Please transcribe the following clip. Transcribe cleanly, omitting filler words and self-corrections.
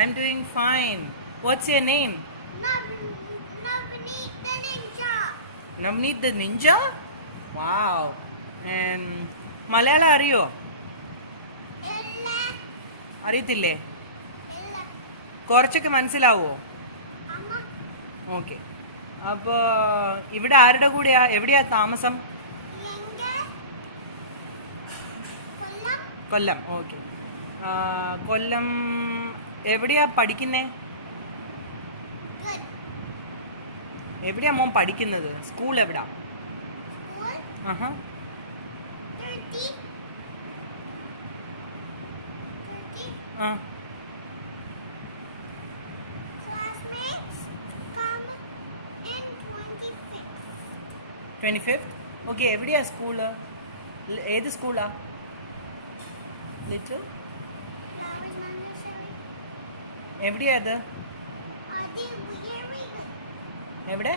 I'm doing fine. What's your name? Navneet the Ninja. Navneet the Ninja? Wow. And Malayalam അറിയോ? അറിയത്തില്ലേ? കുറച്ചൊക്കെ മനസ്സിലാവോ? ഓക്കെ. അപ്പോൾ ഇവിടെ ആരുടെ കൂടെയാ? എവിടെയാ താമസം? കൊല്ലം. ഓക്കെ. കൊല്ലം എവിടെയാ പഠിക്കുന്നേ? എവിടെയാ മോൻ പഠിക്കുന്നത്? സ്കൂൾ എവിടാ? ആഹാ. ആ 25th. ഓക്കെ. എവിടെയാ സ്കൂള്? ഏത് സ്കൂളാ? ലിറ്റിൽ എവിടെയാ അത്? എവിടെ?